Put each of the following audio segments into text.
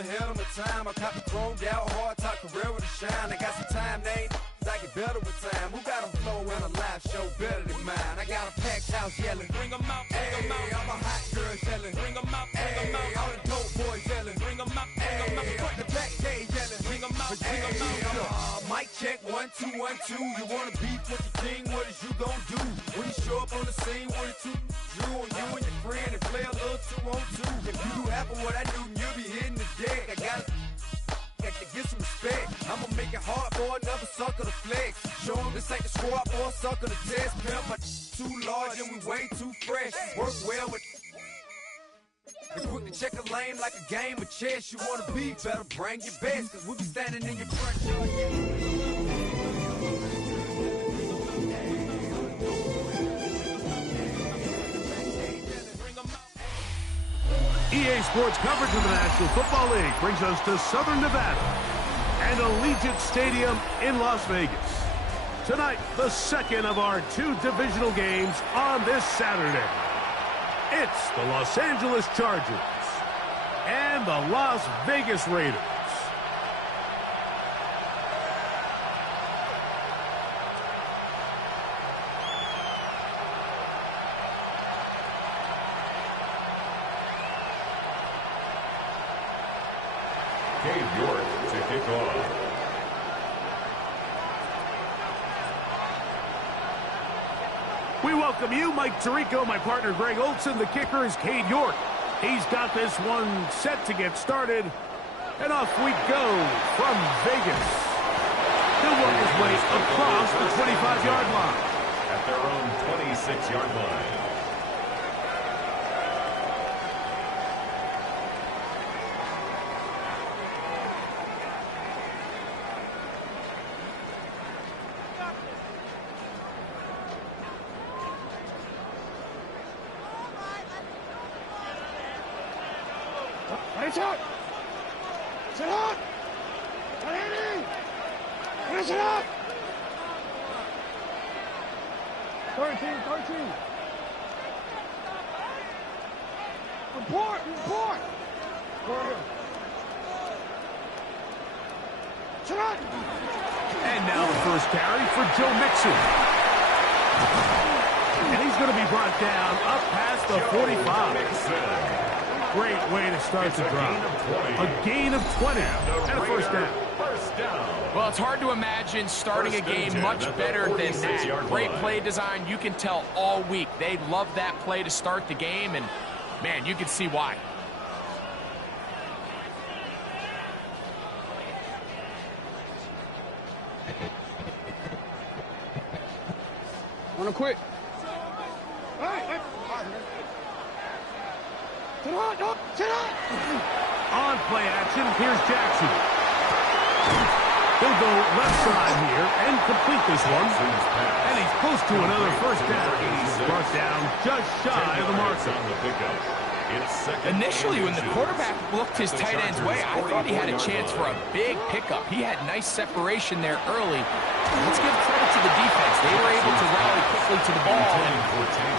ahead of my time. I caught the chromed out, hard top career with a shine. I got some time, name. I get better with time. Who got a flow and a live show better than mine? I got a packed house yelling, bring 'em out, bring 'em out. I'm a hot girl yelling, bring 'em out, bring 'em out. All the dope boys yelling, bring 'em out, bring 'em out. Front the back gate yelling, bring 'em out, bring 'em out. Mic check, 1 2 1 2. You wanna beef with the king? What is you gon' do when you show up on the scene with a two? You and your friend and play a little 2 on 2. If you do half of what I do, you'll be hitting the deck. I got to get some respect. I'ma make it hard for another sucker to flex. Show him this ain't the squad for a sucker to test. Pimp, my too large and we way too fresh. Work well with and quick to check a lane like a game of chess. You wanna be better, bring your best. Cause we be standing in your front yard. EA Sports coverage of the National Football League brings us to Southern Nevada and Allegiant Stadium in Las Vegas. Tonight, the second of our 2 divisional games on this Saturday. It's the Los Angeles Chargers and the Las Vegas Raiders. York to kick off. We welcome you, Mike Tirico, my partner Greg Olson. The kicker is Cade York. He's got this one set to get started. And off we go from Vegas. He'll work his way across the 25-yard line. At their own 26-yard line. It's out! Sit out! Finish it up! 13. Report! Sit out! And now the first carry for Joe Mixon. And he's going to be brought down up past the 45. Great way to start the drive. A gain of 20 and a first down. Well, it's hard to imagine starting a game much better than that. Great play design. You can tell all week they love that play to start the game, and, man, you can see why. Wanna quit? On play action, here's Jackson. He'll go left side here and complete this one. And he's close to another first down. He's brought down just shy of the marker. Initially, when the quarterback looked his tight end's way, I thought he had a chance for a big pickup. He had nice separation there early. Let's give credit to the defense. They were able to rally quickly to the ball and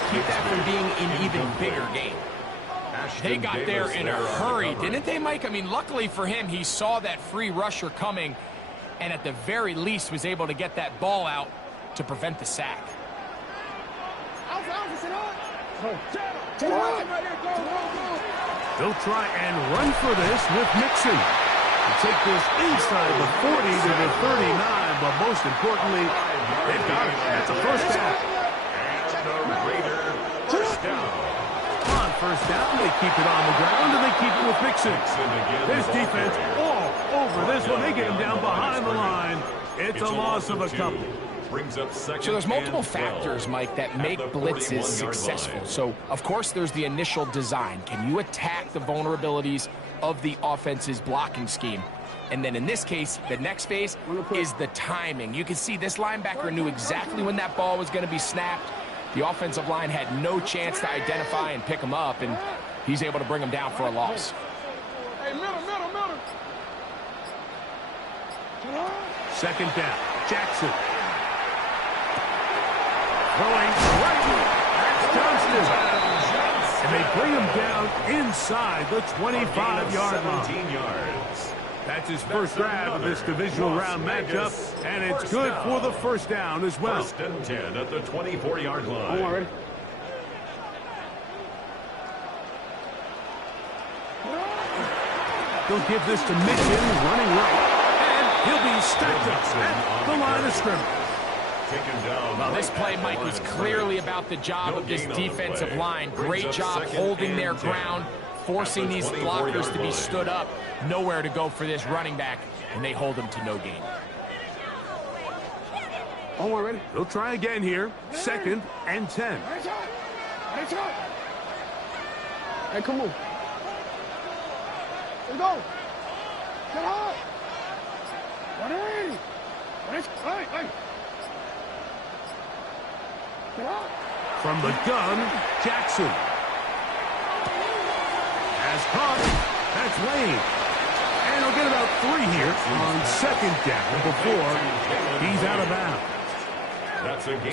keep that from being an even bigger game. They got there in a hurry, didn't they, Mike? I mean, luckily for him, he saw that free rusher coming and at the very least was able to get that ball out to prevent the sack. They'll try and run for this with Mixon. To take this inside the 40 to the 39, but most importantly, they've got it. That's a first down. And the Raider first down. On first down, they keep it on the ground, and they keep it with Mixon. This defense all over this one. They get him down behind the line. It's a loss of a couple. So there's multiple factors, Mike, that make blitzes successful. So, of course, there's the initial design. Can you attack the vulnerabilities of the offense's blocking scheme? And then in this case, the next phase is the timing. You can see this linebacker knew exactly when that ball was going to be snapped. The offensive line had no chance to identify and pick him up, and he's able to bring him down for a loss. Hey, middle. Second down, Jackson. Throwing right. That's Johnston. And And they bring him down inside the 25-yard line. 17 yards. That's his first grab of this divisional round matchup, and it's good for the first down as well. First and 10 at the 24-yard line. Ready? They'll give this to Mixon, running right, and he'll be stacked up at the line of scrimmage. Well, this play, Mike, was clearly about the job of this defensive line. Great job holding their ground, forcing these blockers to be stood up. Nowhere to go for this running back, and they hold him to no gain. Ready? They'll try again here. Second and 10. Hey, come on. Let's go. Get out. Ready. Hey. Get out. From the gun, Jackson. Has caught. That's Lane. And he'll get about 3 here on second down before he's out of bounds.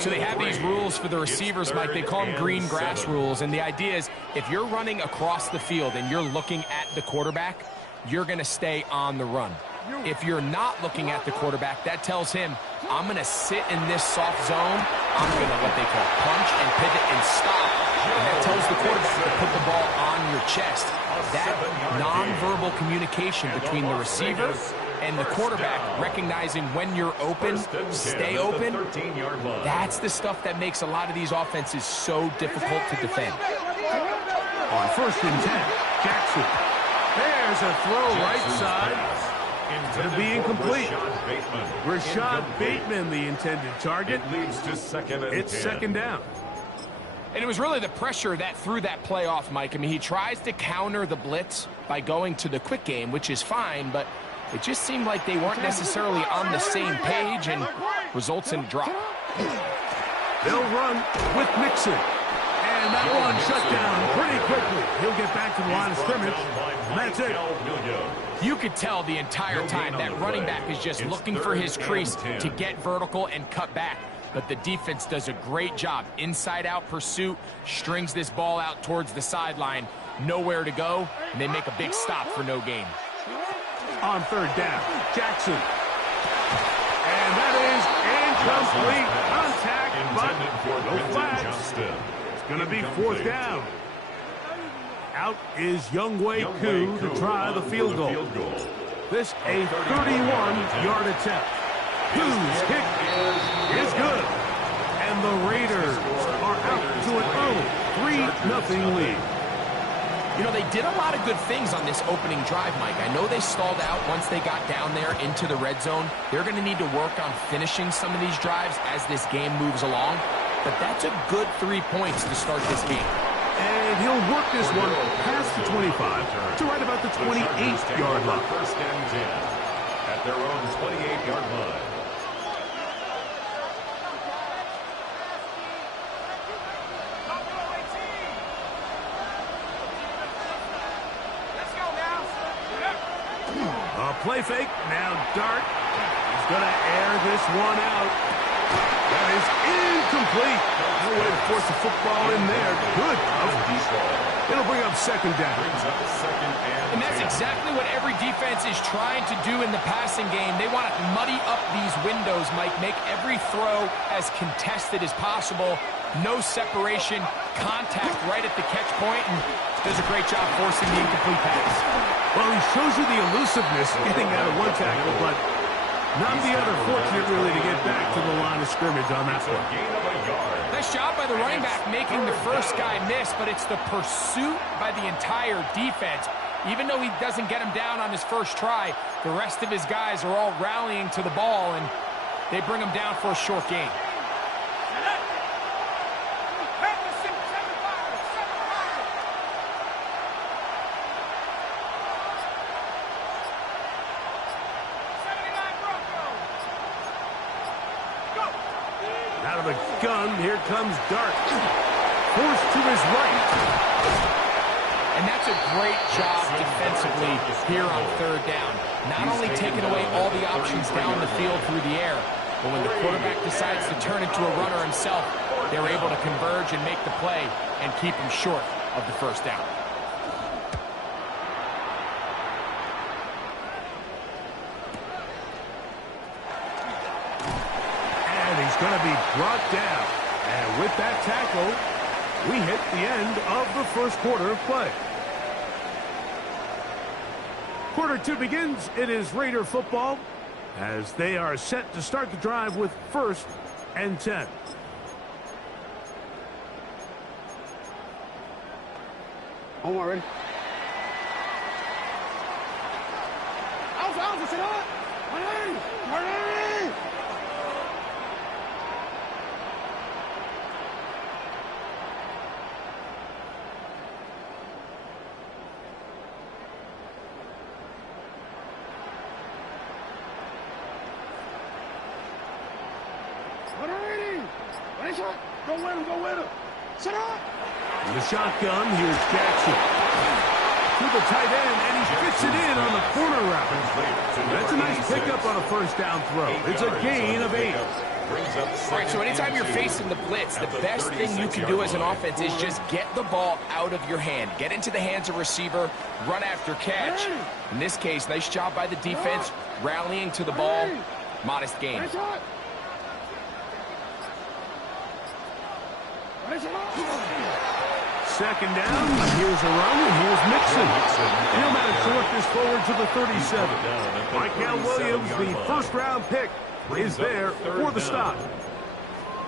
So they have these rules for the receivers, Mike. They call them green grass rules. And the idea is if you're running across the field and you're looking at the quarterback, you're going to stay on the run. If you're not looking at the quarterback, that tells him, I'm going to sit in this soft zone. I'm going to what they call punch and pivot and stop. And that tells the quarterback to put the ball on your chest. That nonverbal communication between the receiver and the quarterback, recognizing when you're open, stay open, that's the stuff that makes a lot of these offenses so difficult to defend. On first and 10, Jackson. There's a throw right side. Going to be incomplete. Rashad Bateman, the intended target. Leads to second and 10. It's second down. And it was really the pressure that threw that play off, Mike. I mean, he tries to counter the blitz by going to the quick game, which is fine, but it just seemed like they weren't necessarily on the same page and results in a drop. They'll run with Mixon. And that one shut down pretty quickly. He'll get back to the line of scrimmage. And that's it. You could tell the entire time that running back is just looking for his crease to get vertical and cut back. But the defense does a great job. Inside-out pursuit, strings this ball out towards the sideline. Nowhere to go, and they make a big stop for no gain. On third down, Jackson. And that is incomplete. Contact, but no flags. It's going to be fourth down. Out is Younghoe Koo to try the field goal. This a 31-yard attempt. Koo's kick is good. And the Raiders are out to an early 3-0 lead. You know, they did a lot of good things on this opening drive, Mike. I know they stalled out once they got down there into the red zone. They're going to need to work on finishing some of these drives as this game moves along. But that's a good 3 points to start this game. And he'll work this one past the 25 to right about the 28-yard line. First and 10 at their own 28-yard line. A play fake, now Dart. He's going to air this one out. That is incomplete. No way to force the football in there. Good coverage. It'll bring up second down. And that's exactly what every defense is trying to do in the passing game. They want to muddy up these windows, Mike, make every throw as contested as possible. No separation, contact right at the catch point, and does a great job forcing the incomplete pass. Well, he shows you the elusiveness getting out of one tackle, but not the other. Fortunate, really, to get back to the line of scrimmage on that one. Nice job by the running back making the first guy miss, but it's the pursuit by the entire defense. Even though he doesn't get him down on his first try, the rest of his guys are all rallying to the ball, and they bring him down for a short gain. Out of the gun, here comes Dart. Forced to his right. And that's a great job defensively here on third down. Not only taking away all the options down the field through the air, but when the quarterback decides to turn into a runner himself, they're able to converge and make the play and keep him short. of the first down. And he's going to be brought down. And with that tackle, we hit the end of the first quarter of play. Quarter 2 begins. It is Raider football as they are set to start the drive with 1st and 10. Omar, ready? Alpha, sit up! 180! 180! Go with him! Sit up! In the shotgun, here's Jackson. To the tight end, and he fits it in on the corner route. That's a nice pickup on a first down throw. It's a gain of 8. All right, so anytime you're facing the blitz, the best thing you can do as an offense is just get the ball out of your hand. Get into the hands of receiver, run after catch. In this case, nice job by the defense, rallying to the ball. Modest gain. Second down, here's a run, and here's Mixon. He'll manage to work this forward to the 37. Michael Williams, the first-round pick, is there for the stop.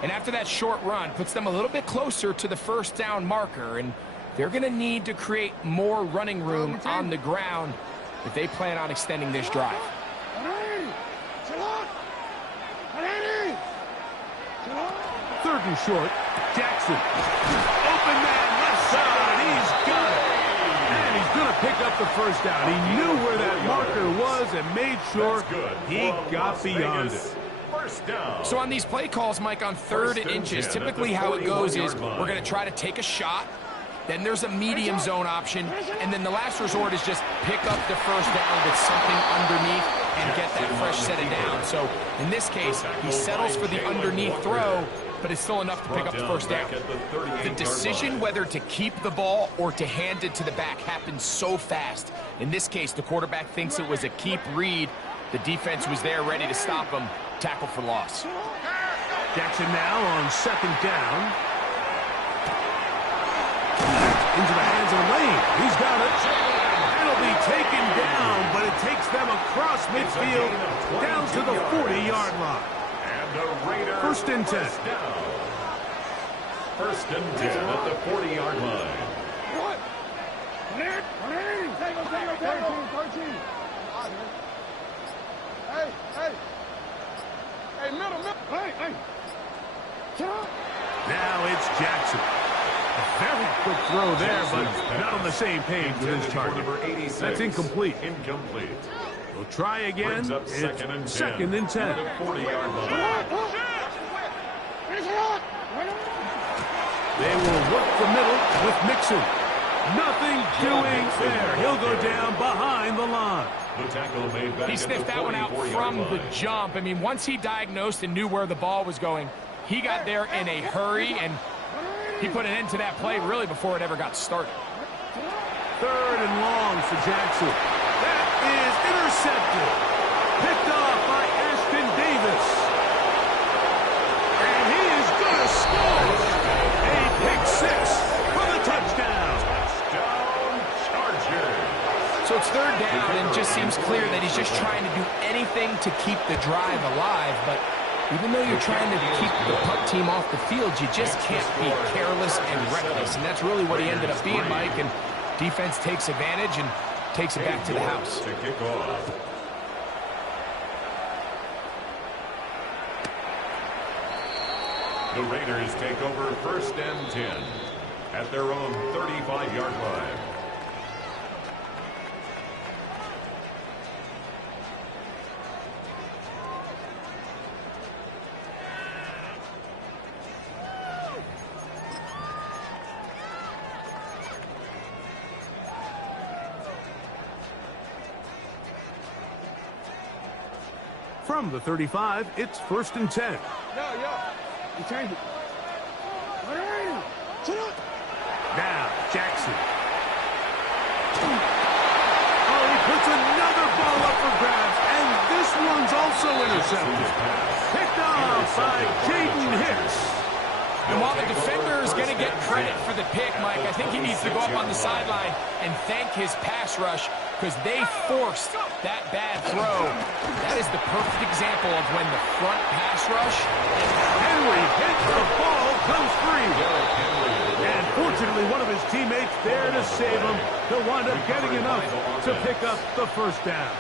And after that short run, puts them a little bit closer to the first down marker, and they're going to need to create more running room on the ground if they plan on extending this drive. Third and short, Jackson. Open man, left side, he's got it. And he's going to pick up the first down. He knew where that marker was and made sure he got beyond it. So on these play calls, Mike, on 3rd and inches, typically how it goes is we're going to try to take a shot, then there's a medium zone option, and then the last resort is just pick up the first down with something underneath and get that fresh set of down. So in this case, he settles for the underneath throw, but it's still enough to pick up the first down. The decision whether to keep the ball or to hand it to the back happens so fast. In this case, the quarterback thinks it was a keep read. The defense was there ready to stop him. Tackle for loss. Jackson now on 2nd down. Into the hands of Lane. He's got it. It'll be taken down, but it takes them across midfield down to the 40-yard line. First and 10. First and 10 at the 40-yard line. What? 13. Hey, middle. Hey. Now it's Jackson. A very quick throw there, but not on the same page with his target. That's incomplete. We'll try again. It's 2nd and 10. 40-yard line. They will work the middle with Mixon. Nothing doing there. He'll go down behind the line. He sniffed that one out from the jump. I mean, once he diagnosed and knew where the ball was going, he got there in a hurry, and he put an end to that play really before it ever got started. 3rd and long for Jackson. That is intercepted. Picked off by Ashton Davis. And he is going to score. A pick 6 for the touchdown. So it's 3rd down, and it just seems clear that he's just trying to do anything to keep the drive alive. But even though you're trying to keep the punt team off the field, you just can't be careless and reckless. And that's really what he ended up being, Mike. And defense takes advantage and takes it back to the house. To kick off. The Raiders take over 1st and 10 at their own 35-yard line. From the 35, it's 1st and 10. You changed it. Now, Jackson. ball up for grabs, and this one's also intercepted. Picked off by Jaden Hicks. And while the defender is going to get credit for the pick, Mike, I think he needs to go up on the sideline and thank his pass rush because they forced that bad throw. That is the perfect example of when the front pass rush. Henry hits the ball, comes free. And fortunately, one of his teammates there to save him. He'll wind up getting enough to pick up the first down.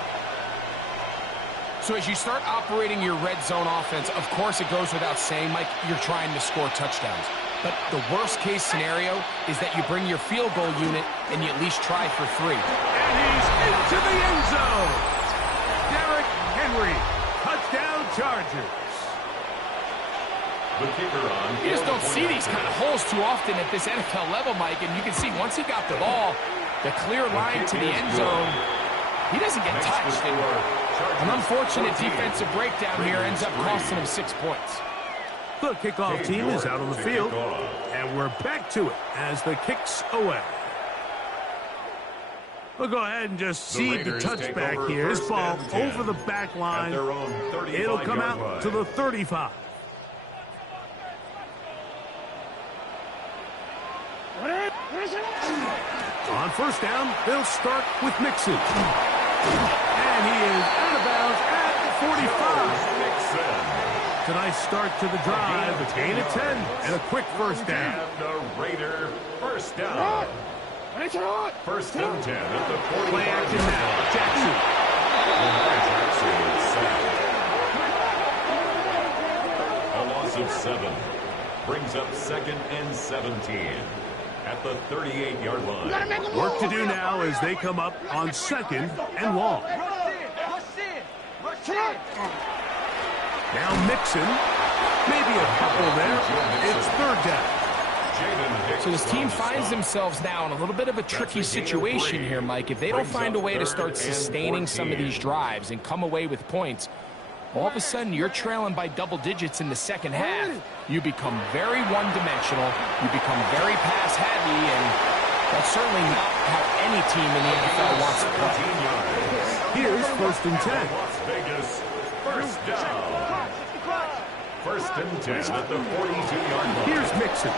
So as you start operating your red zone offense, of course it goes without saying, Mike, you're trying to score touchdowns. But the worst case scenario is that you bring your field goal unit and you at least try for 3. And he's into the end zone. Derrick Henry, touchdown Chargers. The kicker on. You just don't see these kind of holes too often at this NFL level, Mike. And you can see once he got the ball, the clear line to the end zone, he doesn't get touched. An unfortunate defensive breakdown here ends up costing him 6 points. The kickoff team is out on the field, and we're back to it as the kick's away. We'll go ahead and just see the touchback here. This ball over the back line. It'll come out to the 35. On first down, they'll start with Mixon. And he is out of bounds at the 45. It's a nice start to the drive. A gain of 10 and a quick first down. And the Raider first down. First and 10 at the 45. Play action now. Jackson. A loss of 7. Brings up 2nd and 17 at the 38-yard line. Work to do now as they come up on 2nd and long. Now Mixon. Maybe a couple there. It's 3rd down. So this team finds themselves now in a little bit of a tricky situation here, Mike. If they don't find a way to start sustaining some of these drives and come away with points, all of a sudden you're trailing by double digits in the second half. You become very one-dimensional. You become very pass-heavy, and that's certainly not how any team in the NFL wants to play. Here's 1st and 10. Las Vegas, first down. 1st and 10 at the 42-yard line. Here's Mixon.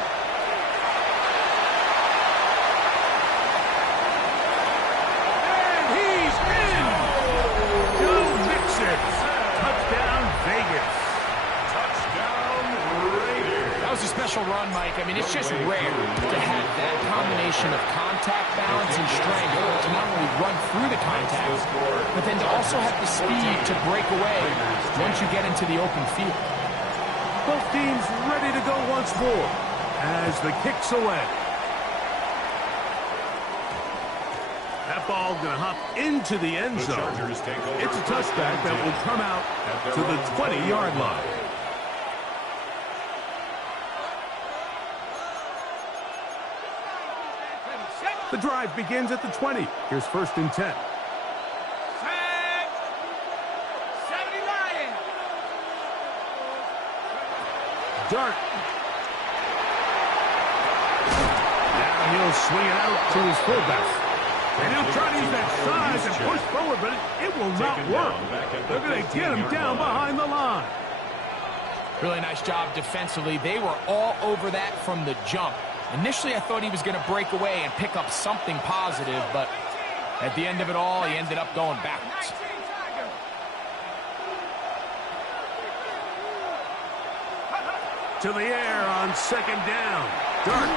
And he's in! Joe Mixon. Touchdown, Vegas. Touchdown, Raiders. That was a special run, Mike. I mean, it's just rare to have that combination of contact balance and strength to not only run through the contact, but then to also have the speed to break away once you get into the open field. Both teams ready to go once more as the kick's away. That ball going to hop into the end zone. It's a touchback that will come out to the 20-yard line. The drive begins at the 20. Here's 1st and 10. Dart. Now he'll swing it out to his fullback. And he'll try to use that size and push forward, but it will not work. They're going to get him down behind the line. Really nice job defensively. They were all over that from the jump. Initially, I thought he was going to break away and pick up something positive, but at the end of it all, he ended up going backwards. To the air on 2nd down. Dart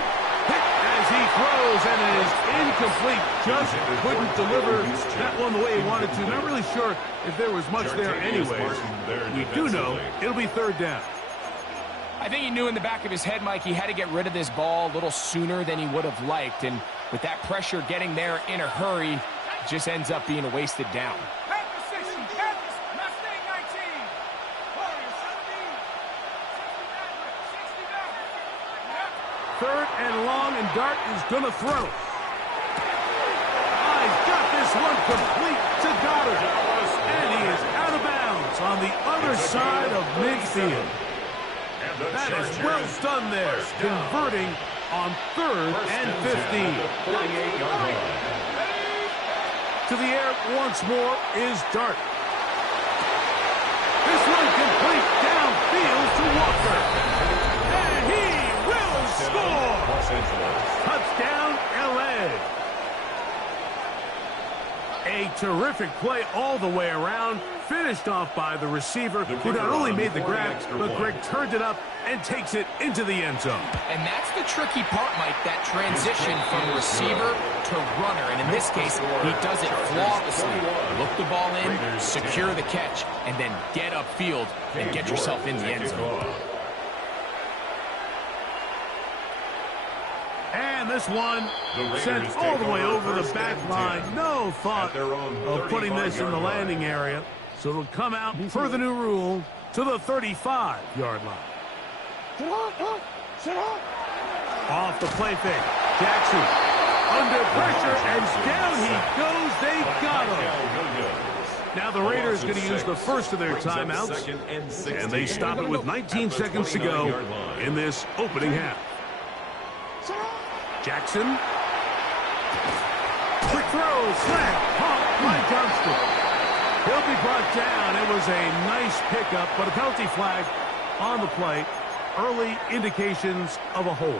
hit as he throws, and it is incomplete. Just couldn't deliver that one the way he wanted to. Not really sure if there was much there anyways. We do know it'll be 3rd down. I think he knew in the back of his head, Mike, he had to get rid of this ball a little sooner than he would have liked. And with that pressure getting there in a hurry, it just ends up being a wasted down. 3rd and long, and Dart is going to throw. He's got this one complete to Goddard. And he is out of bounds on the other side of midfield. That is well done there, converting on 3rd and 15. To to the air once more is Dart. This one complete downfield to Walker. And he will score! Touchdown, LA. A terrific play all the way around, finished off by the receiver, who not only made the grab, but Greg turned it up and takes it into the end zone. And that's the tricky part, Mike, that transition from receiver to runner. And in this case, he does it flawlessly. Look the ball in, secure the catch, and then get upfield and get yourself in the end zone. And this one sent all the way over the back line. No thought of putting this in the landing area. So it'll come out per the new rule to the 35-yard line. Off the play fake. Jackson under pressure, and down he goes. They got him. Now the Raiders going to use the first of their timeouts, and they stop it with 19 seconds to go in this opening half. Jackson. Quick throw, slant, caught by Johnston. He'll be brought down. It was a nice pickup, but a penalty flag on the play. Early indications of a hold.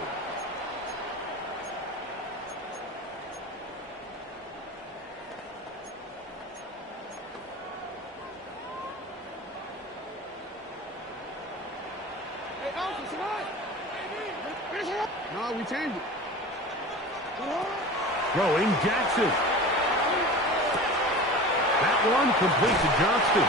No, we changed it. Throwing Jackson. That one complete to Johnston.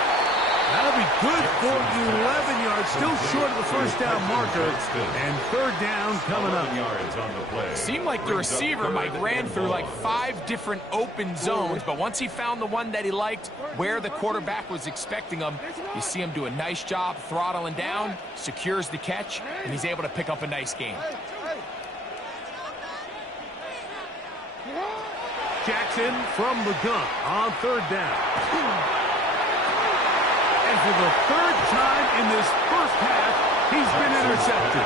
That'll be good for 11 yards. Still short of the first down marker. And third down coming up. Seemed like the receiver, Mike, ran through like 5 different open zones, but once he found the one that he liked, where the quarterback was expecting him, you see him do a nice job throttling down, secures the catch, and he's able to pick up a nice gain. Jackson from the gun on third down. And for the third time in this first half, he's been intercepted.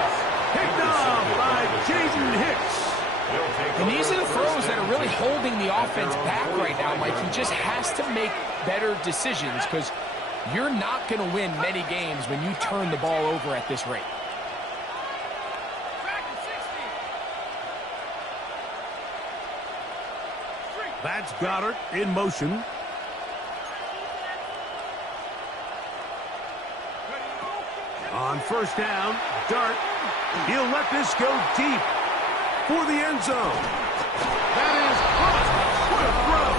Picked off by Jaden Hicks. And these are the throws that are really holding the offense back right now, Mike. He just has to make better decisions because you're not going to win many games when you turn the ball over at this rate. That's Goddard in motion. On first down, Dart. He'll let this go deep for the end zone. That is caught. What a throw.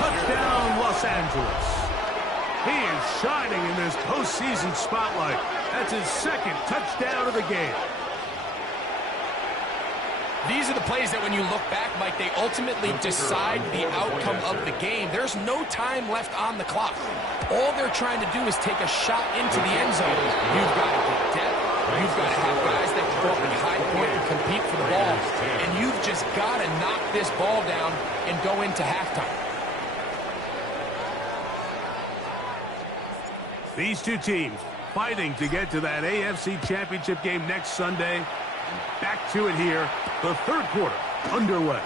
Touchdown, Los Angeles. He is shining in this postseason spotlight. That's his second touchdown of the game. These are the plays that when you look back, Mike, they ultimately decide the outcome of the game. There's no time left on the clock. All they're trying to do is take a shot into the end zone. You've got to get depth. You've got to have guys that can go up and high point and compete for the ball. And you've just got to knock this ball down and go into halftime. These two teams fighting to get to that AFC Championship game next Sunday. Back to it here, the third quarter underway.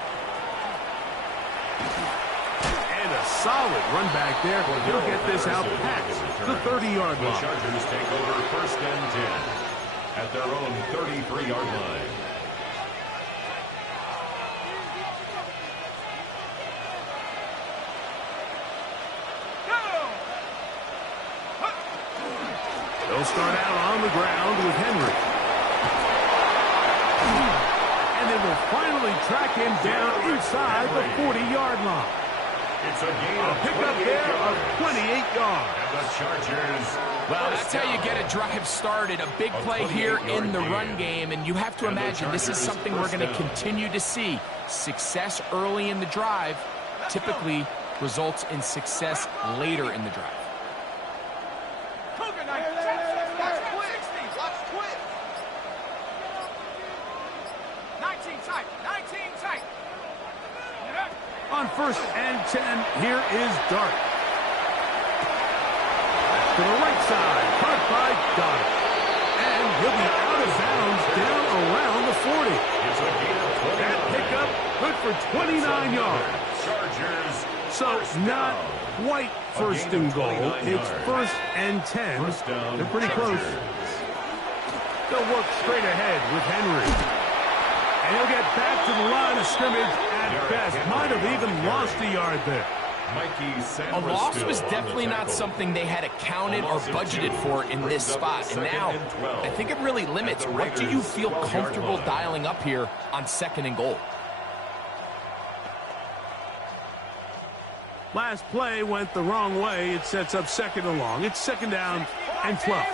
And a solid run back there. He'll get this out past the 30-yard line. The Chargers take over first and 10 at their own 33-yard line. They'll start out on the ground with Henry. And they will finally track him down inside the 40-yard line. It's a gain of pickup there of 28 yards. And the Chargers. Well, that's how you get a drive started. A big play here in the run game, and you have to imagine this is something we're going to continue to see. Success early in the drive typically results in success later in the drive. 19 tight. On first and 10, here is Dart. To the right side, caught by Goddard. And he'll be out of bounds down around the 40. It's a gain of 20. That pickup good for 29 yards. Chargers So not quite first and goal. It's 1st and 10. They're pretty close. They'll work straight ahead with Henry. And he'll get back to the line of scrimmage at best. Might have even lost a yard there. A loss was definitely not something they had accounted or budgeted for in this spot. And now, I think it really limits what do you feel comfortable dialing up here on 2nd and goal. Last play went the wrong way. It sets up 2nd and long. It's 2nd down and 12.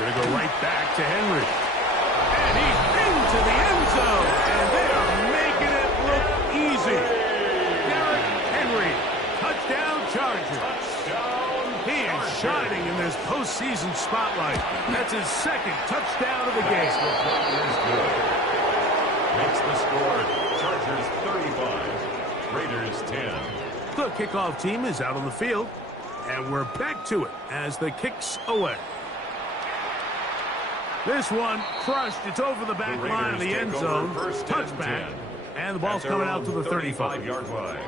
We're going to go right back to Henry. And he's into the end zone. And they are making it look easy. Derrick Henry, touchdown Chargers. He is shining in this postseason spotlight. That's his 2nd touchdown of the game. Makes the score Chargers 35, Raiders 10. The kickoff team is out on the field. And we're back to it as the kick's away. This one crushed. It's over the back line of the end zone. Touchback. And the ball's coming out to the 35-yard line.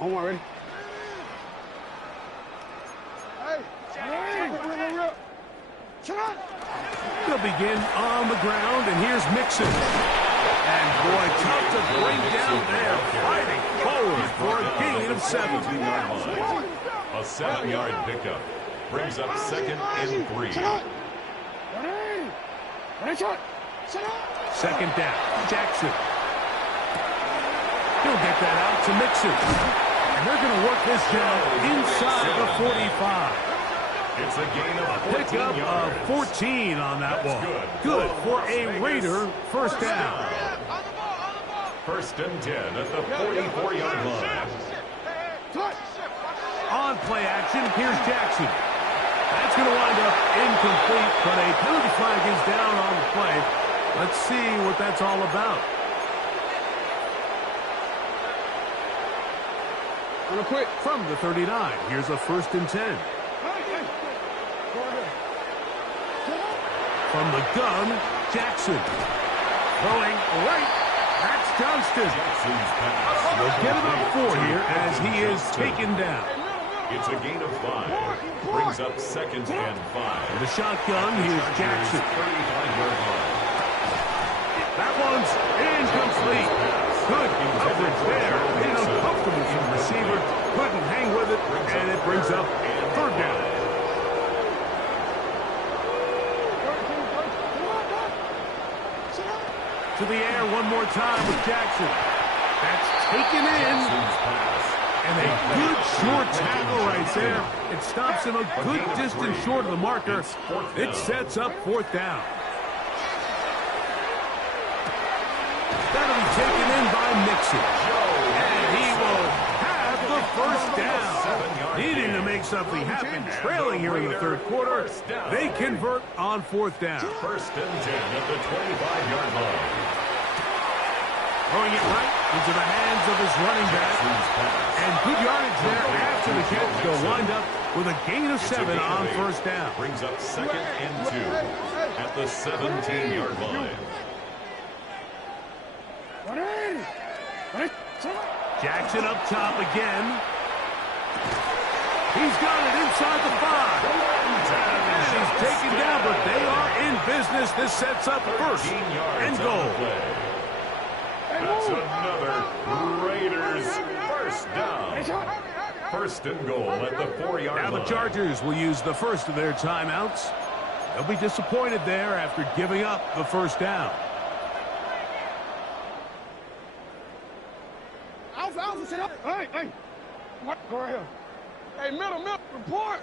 Omar, ready? Hey! They'll begin on the ground, and here's Mixon. And boy, tough to bring down there. Fighting forward for a gain of 7. A 7-yard pickup brings up 2nd and 3. 2nd down, Jackson. He'll get that out to Mixon. And they're going to work this down inside the 45. It's a gain of 14 Pickup yards. of 14 on that one. Good for a Raider first down. 1st and 10 at the 44-yard line. On play action, here's Jackson. That's going to wind up incomplete, but a penalty flag is down on the play. Let's see what that's all about. Real quick. From the 39, here's a 1st and 10. From the gun, Jackson. Throwing right. That's Johnston. We'll get it up 4 here as he is taken down. It's a gain of 5. Brings up 2nd and 5. The shotgun, here's Jackson. 35-yard line. That one's incomplete. Good coverage there. And uncomfortable from the receiver. Couldn't hang with it, and it brings up 3rd down. To the air one more time with Jackson. That's taken in. And a good short tackle right there. It stops him a good distance short of the marker. It sets up 4th down. That'll be taken in by Mixon. And he will have the 1st down. Needing to make something happen. Trailing here in the 3rd quarter. They convert on 4th down. 1st and 10 at the 25-yard line. Throwing it right into the hands of his running back. And good yardage there after the catch. They'll wind up with a gain of 7 on 1st down. Brings up 2nd and 2 at the 17-yard line. Jackson up top again. He's got it inside the 5. And he's taken down, but they are in business. This sets up 1st and goal. That's another Raiders 1st down. 1st and goal at the 4-yard line. Now the Chargers will use the first of their timeouts. They'll be disappointed there after giving up the 1st down. Alpha, sit up. Hey. What? Go right here. Hey, middle. Report.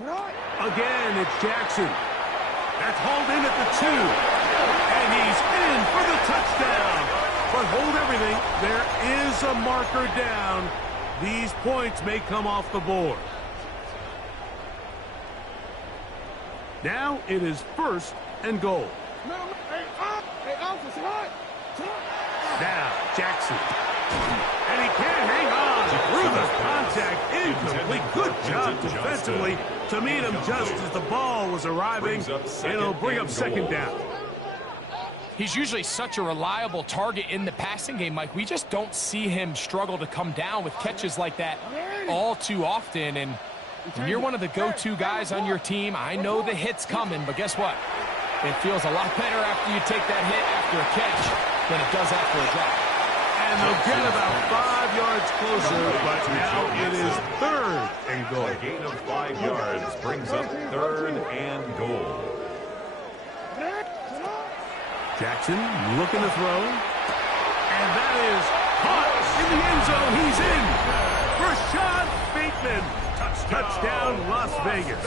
Again, it's Jackson. That's hauled in at the 2. And he's in for the touchdown. But hold everything. There is a marker down. These points may come off the board. Now it is 1st and goal. Hey, Alpha, sit up. Now, Jackson. And he can't hang on through the contact. Incomplete. Good job defensively to meet him just as the ball was arriving. It'll bring up second down. He's usually such a reliable target in the passing game, Mike. We just don't see him struggle to come down with catches like that all too often. And when you're one of the go-to guys on your team, I know the hit's coming, but guess what? It feels a lot better after you take that hit after a catch than it does after a drop. And they'll get about 5 yards closer, but now it is 3rd and goal. A gain of 5 yards brings up 3rd and goal. Jackson looking to throw. And that is caught in the end zone. He's in. Rashad Bateman. Touchdown, Las Vegas.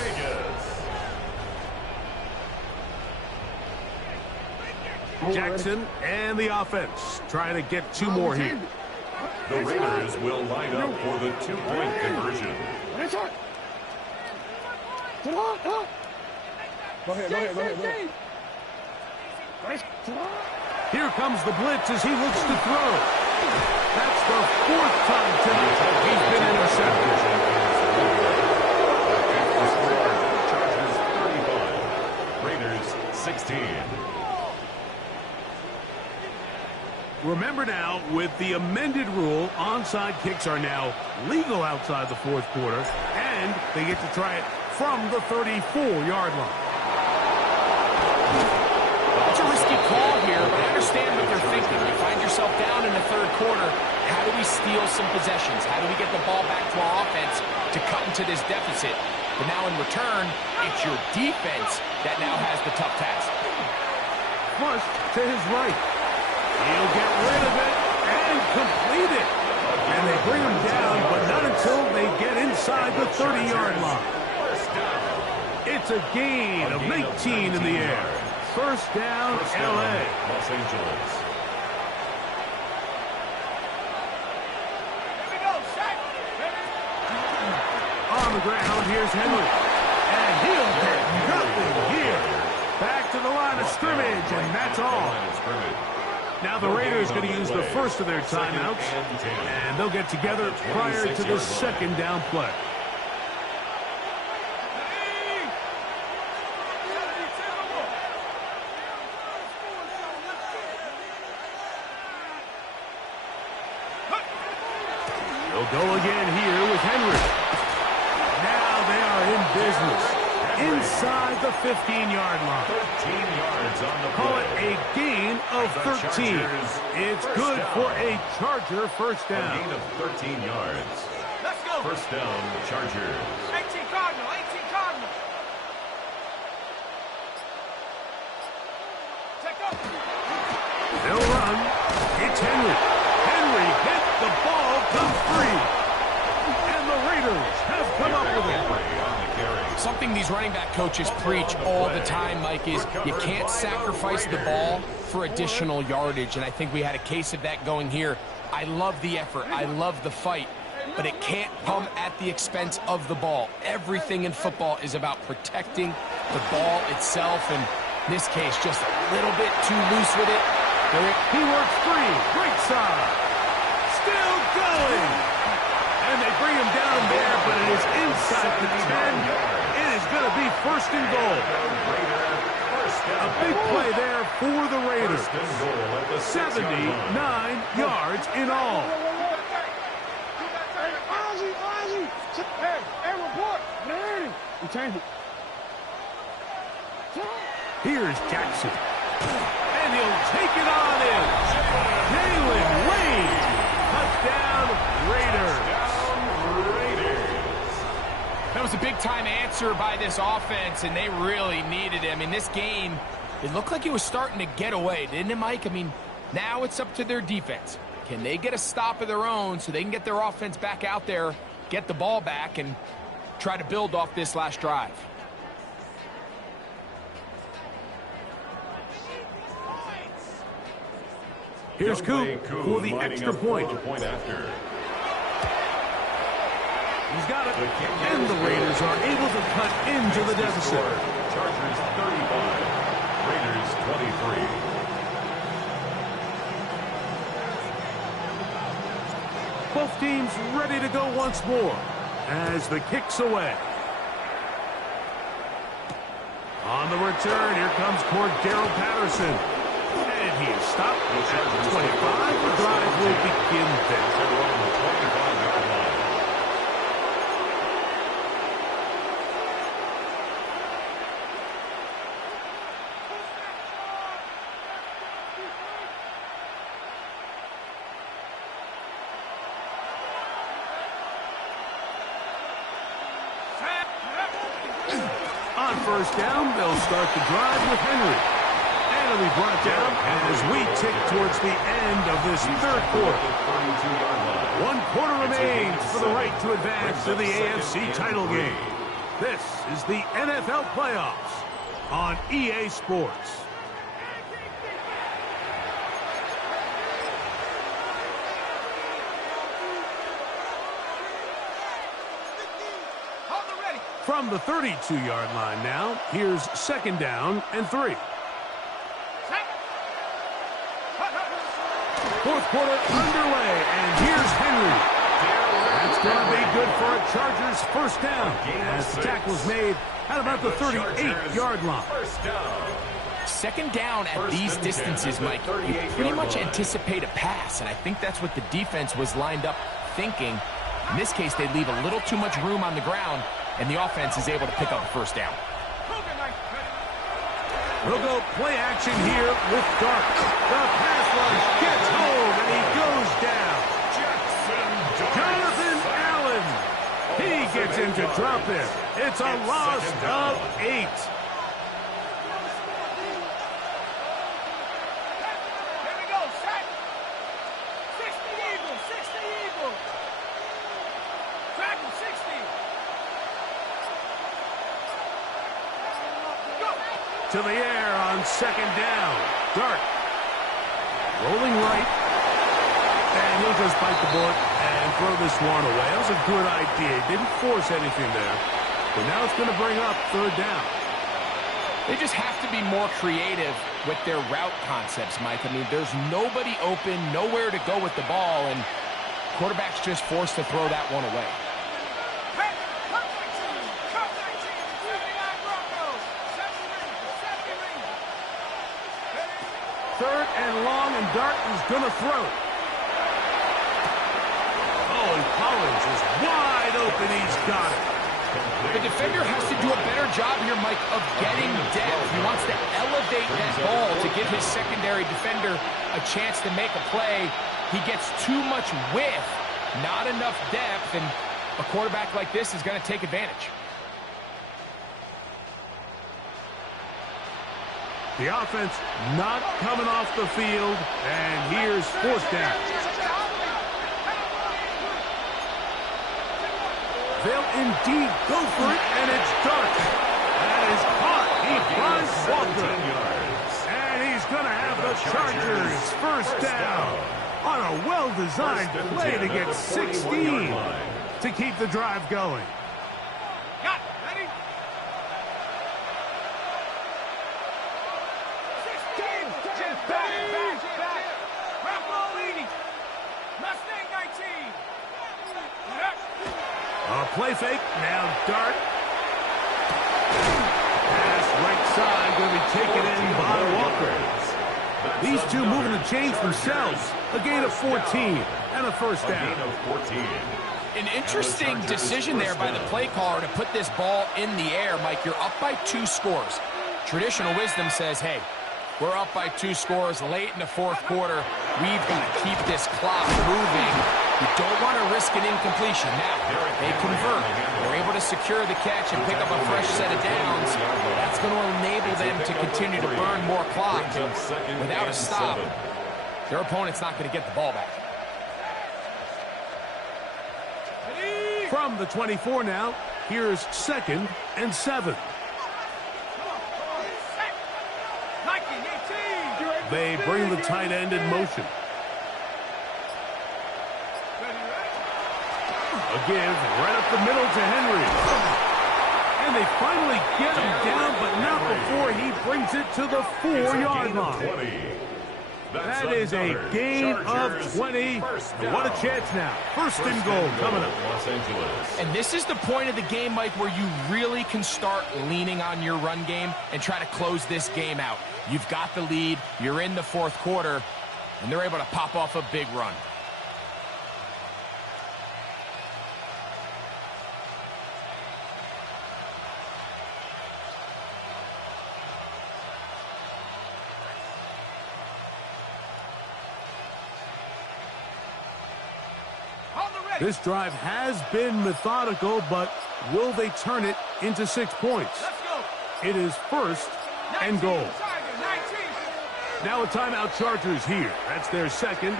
Jackson and the offense trying to get 2 more here. The Raiders will line up for the 2-point conversion. Go ahead. Here comes the blitz as he looks to throw. That's the 4th time tonight he's been intercepted. Chargers 35, Raiders 16. Remember now, with the amended rule, onside kicks are now legal outside the 4th quarter, and they get to try it from the 34-yard line. It's a risky call here, but I understand what they're thinking. You find yourself down in the 3rd quarter. How do we steal some possessions? How do we get the ball back to our offense to cut into this deficit? But now in return, it's your defense that now has the tough task. Flush to his right. He'll get rid of it and complete it. And they bring him down, but not until they get inside the 30-yard line. It's a gain of 19 in the air. First down, L.A. Los Angeles. On the ground, here's Henry. And he'll get nothing here. Back to the line of scrimmage, and that's all. Now the Raiders going to use the first of their timeouts, and they'll get together prior to the 2nd down play. They'll go again here with Henry. Now they are in business. Inside the 15-yard line. 13 yards on the Call play. it a gain of 13. It's good for a Charger first A down. gain of 13 yards. Let's go. First down, Chargers. 18 Cardinal. Check up. They'll run. It's Henry. Henry hit the ball, comes free. And the Raiders have come up with it. Something these running back coaches preach all the time, Mike, is you can't sacrifice the ball for additional yardage, and I think we had a case of that going here. I love the effort. I love the fight, but it can't come at the expense of the ball. Everything in football is about protecting the ball itself, and in this case, just a little bit too loose with it. He works free. Great side. Still going. And they bring him down there, but it is inside the 10. It is going to be 1st and goal. A big play there for the Raiders. 79 yards in all. Hey, report. We changed it. Here's Jackson. And he'll take it on in. Jalen Wade. Touchdown, Raiders. That was a big-time answer by this offense, and they really needed it. I mean, this game, it looked like it was starting to get away, didn't it, Mike? I mean, now it's up to their defense. Can they get a stop of their own so they can get their offense back out there, get the ball back, and try to build off this last drive? Here's Coop for the extra point. He's got it, and the Raiders are able to cut into the deficit. Chargers 35, Raiders 23. Both teams ready to go once more as the kick's away. On the return, here comes Cordero Patterson. And he is stopped at 25. The drive will begin there. On first down, they'll start the drive with Henry. And it'll be brought down as we tick towards the end of this third quarter. 1 quarter remains for the right to advance to the AFC title game. This is the NFL playoffs on EA Sports. From the 32-yard line now, here's second down and 3. Fourth quarter underway, and here's Henry. That's going to be good for a Chargers first down as the tackle's made at about the 38-yard line. Second down at these distances, Mike, you pretty much anticipate a pass, and I think that's what the defense was lined up thinking. In this case, they leave a little too much room on the ground, and the offense is able to pick up a first down. We'll go play action here with Dark. The pass rush gets home, and he goes down. Jonathan Allen. He gets him to drop it. It's a loss of 8. To the air on second down. Dart. Rolling right. And he'll just bite the bullet and throw this one away. That was a good idea. He didn't force anything there. But now it's going to bring up third down. They just have to be more creative with their route concepts, Mike. I mean, there's nobody open, nowhere to go with the ball, and quarterback's just forced to throw that one away. Third and long, and Dart is going to throw. Oh, and Collins is wide open. He's got it. The defender has to do a better job here, Mike, of getting depth. He wants to elevate that ball to give his secondary defender a chance to make a play. He gets too much width, not enough depth, and a quarterback like this is going to take advantage. The offense not coming off the field, and here's fourth down. They'll indeed go for it, and it's Dart. That is caught. He finds Walker. And he's going to have the Chargers first down on a well-designed play to get 16 to keep the drive going. Play fake, now Dart. Pass right side, going to be taken in by Walker. These two moving the chains themselves. A gain of 14 and a first down. An interesting decision there by the play caller to put this ball in the air. Mike, you're up by 2 scores. Traditional wisdom says, hey, we're up by 2 scores late in the fourth quarter. We've got to keep this clock moving. You don't want to risk an incompletion. Now, they convert. They're able to secure the catch and pick up a fresh set of downs. That's going to enable them to continue to burn more clock. And without a stop, their opponent's not going to get the ball back. From the 24 now, here's second and 7. They bring the tight end in motion. A give right up the middle to Henry. And they finally get him down, but not before he brings it to the 4-yard line. That is a gain of 20. What a chance now. First and goal coming up. Los Angeles. And this is the point of the game, Mike, where you really can start leaning on your run game and try to close this game out. You've got the lead. You're in the fourth quarter, and they're able to pop off a big run. This drive has been methodical, but will they turn it into 6 points? It is first and goal. Now a timeout Chargers here. That's their second,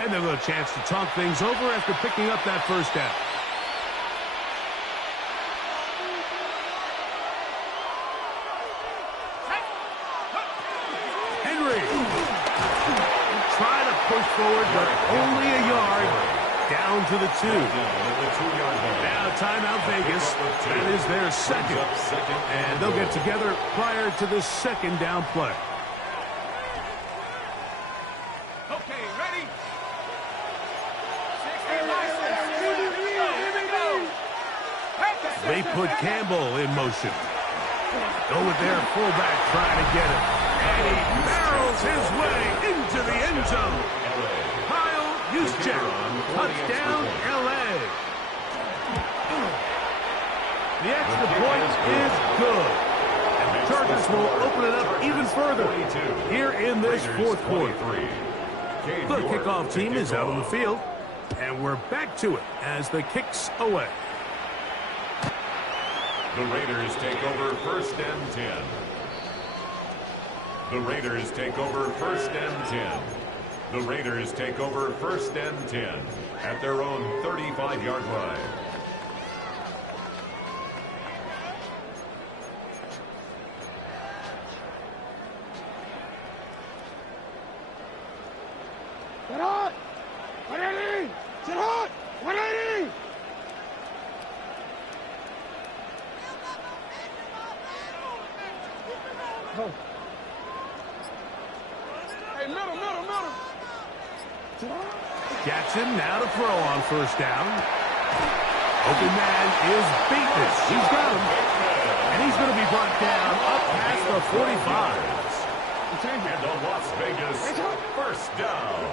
and they'll have a chance to talk things over after picking up that first down. Henry. Try to push forward, but only a yard. Down to the 2. Now timeout Vegas. That is their second. And they'll get together prior to the second down play. Okay, ready? They put Campbell in motion. Go with their fullback trying to get it. And he barrels his way into the end zone. Touchdown, L.A. The extra point is good. And the Chargers will open it up even further here in this fourth quarter. The kickoff team is out on the field, and we're back to it as the kick's away. The Raiders take over first and 10. The Raiders take over first and 10. The Raiders take over first and 10 at their own 35-yard line. Get hot! 180! Get hot! 180! Go. Hey, middle. Jackson now to throw on first down. Open man is beaten. He's got him. And he's going to be brought down up past the 45. And the Las Vegas first down.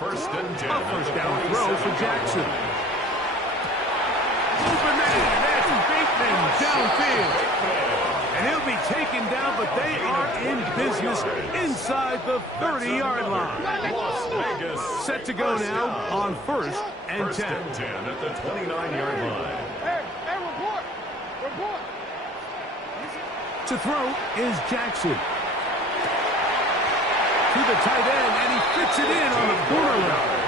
First and 10. A first down throw for Jackson. Open man, that's Bateman downfield. And he'll be taken down, but they are in business inside the 30-yard line. Las Vegas set to go now on first and 10. First and 10 at the 29-yard line. Hey, report. To throw is Jackson. To the tight end, and he fits it in on the borderline.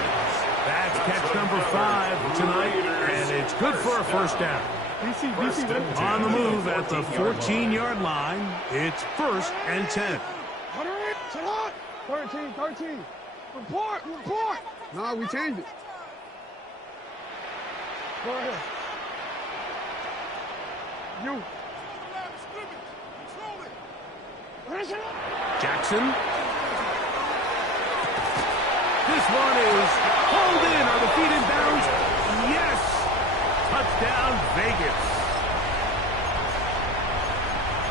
That's catch number 5 tonight, and it's good for a first down. On the move at the 14-yard line, it's first and 10. 13. Report. No, we changed it. Go ahead. You. Jackson. This one is pulled in. Are the feet in bounds? Yes. Touchdown, Vegas.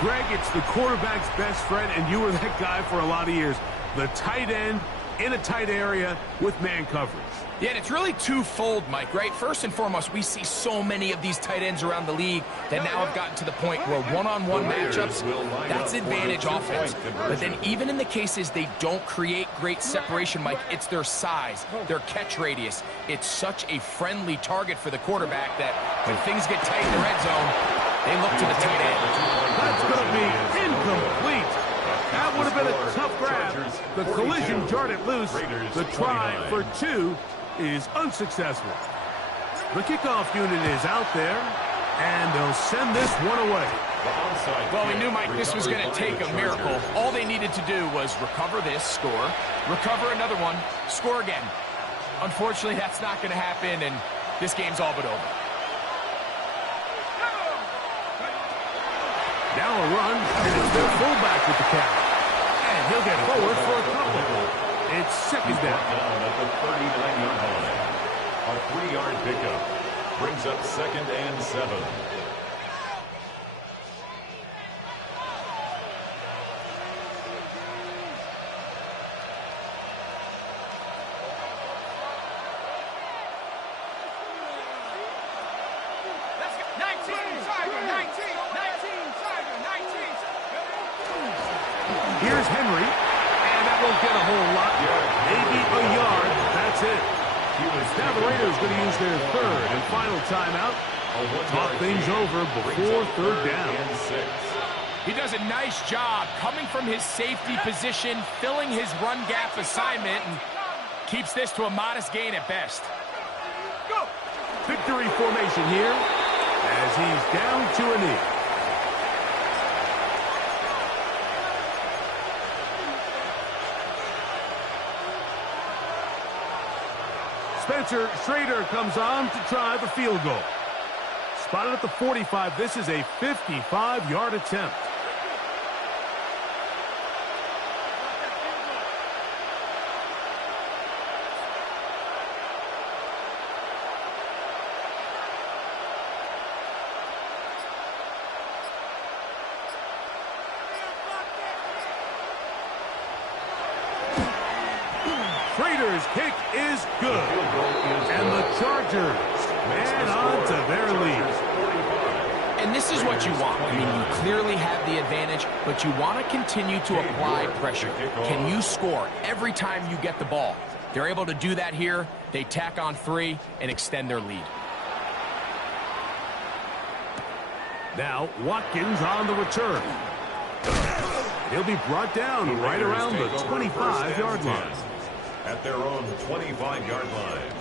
Greg, it's the quarterback's best friend, and you were that guy for a lot of years. The tight end in a tight area with man coverage. Yeah, and it's really twofold, Mike, right? First and foremost, we see so many of these tight ends around the league that now have gotten to the point where one-on-one matchups, that's advantage offense. But then even in the cases they don't create great separation, Mike, it's their size, their catch radius. It's such a friendly target for the quarterback that when things get tight in the red zone, they look to the tight end. That's going to be incomplete. That would have been a tough grab. The collision jarred it loose. The try for 2 is unsuccessful. The kickoff unit is out there, and they'll send this one away. Well, we knew, Mike, this was going to take a miracle. All they needed to do was recover this, score, recover another one, score again. Unfortunately, that's not going to happen, and this game's all but over. Now a run, and it's their fullback with the catch. And he'll get forward for a couple. It's second down. At the 39-yard line. A 3-yard pickup brings up 2nd and 7. Here's Henry, and that won't get a whole lot. Maybe a yard. That's it. Now the Raiders going to use their third and final timeout. Talk things over before third down. He does a nice job coming from his safety position, filling his run gap assignment, and keeps this to a modest gain at best. Go! Victory formation here as he's down to a knee. Spencer Schrader comes on to try the field goal. Spotted at the 45. This is a 55-yard attempt. Schrader's kick is good. And the Chargers add on to their lead. And this is what you want. I mean, you clearly have the advantage, but you want to continue to apply pressure. Can you score every time you get the ball? They're able to do that here. They tack on 3 and extend their lead. Now, Watkins on the return. He'll be brought down right around the 25-yard line. At their own 25-yard line.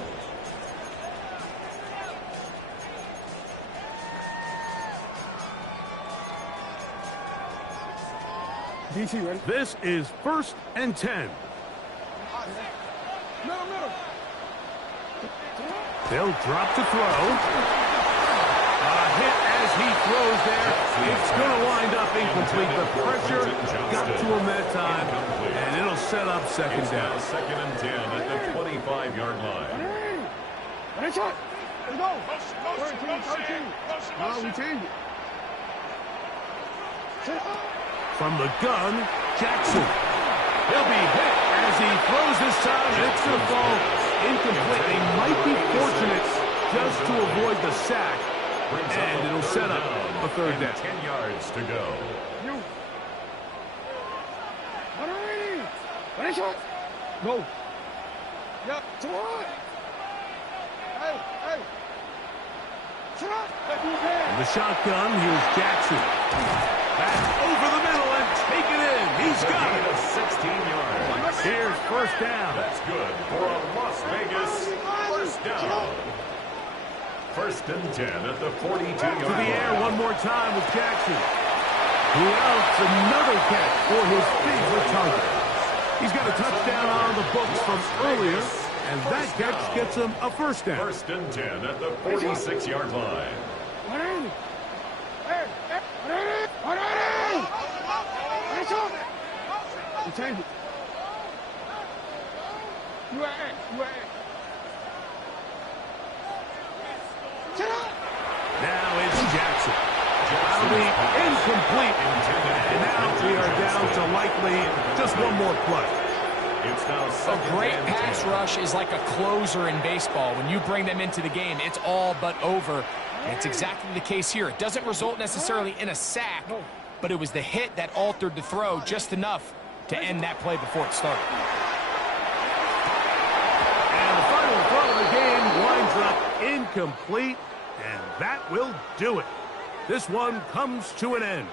DC, ready? This is 1st and 10. Middle. They'll drop to throw. A hit as he throws there. It's going to wind up incomplete. The pressure got to him that time, and it'll set up second down. 2nd and 10 at the 25-yard line. Ready, shot. Let's go. 13. No, we change it. From the gun, Jackson. He'll be hit as he throws this time, and it's going to fall incomplete. They might be fortunate just to avoid the sack, and it'll set up a third down. 10 yards to go. Ready, shot. Go. Yep, to what? Hey. Shot. In the shotgun, here's Jackson. Back over the middle and take it in. He's got it. 16 yards. Here's first down. That's good for a Las Vegas first down. 1st and 10 at the 42-yard line. To the air one more time with Jackson. Who else? Another catch for his favorite target. He's got a touchdown on the books from earlier, and that catch gets him a first down. 1st and 10 at the 46-yard line. You change it. You are. Now it's Jackson. Incomplete. And now we are down to likely just one more play. It's now A great pass rush is like a closer in baseball. When you bring them into the game, it's all but over. And it's exactly the case here. It doesn't result necessarily in a sack, but it was the hit that altered the throw just enough to end that play before it started. And the final throw of the game winds up incomplete, and that will do it. This one comes to an end.